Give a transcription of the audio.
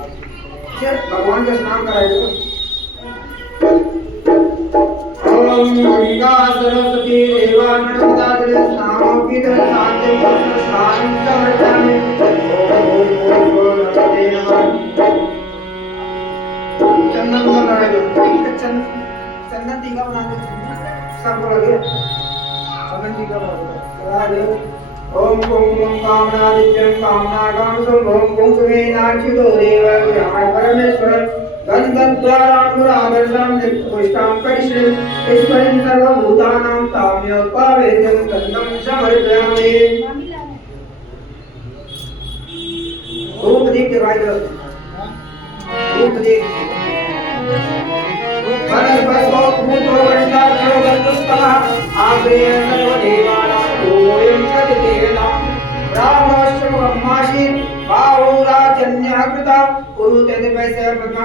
भगवान का स्नान कराएगा। ओम गंगा सरस्वती देवा नर्मदा जले स्नानो की शांति स्नान समर्पयामि। ओम नमस्ते नमः। चंदन का लगाएगा। चंदन टीका बना दो। सब लगे चंदन टीका लगा दो। ओम ओम कामनादित्यं कामनागाम संभवं पुंसवे नार्चितो देव ब्रह्मण परमेश्वर गन्धद्वारानुरागर्षं निपुष्टां करिष्यं ईश्वरीं सर्वभूतानां ताम्योपावेद्यं गन्धं समर्पयामि। धूप दीप दिखाई दो। धूप दीप वनस्पतो भूतो वृषाक्षो गन्धस्तमः आग्रेय सर्वदेवानां ओयं सतितेनां ब्राह्मणस्य ब्रह्मासि बाहुराजन्यः कृता कुरुते पैसे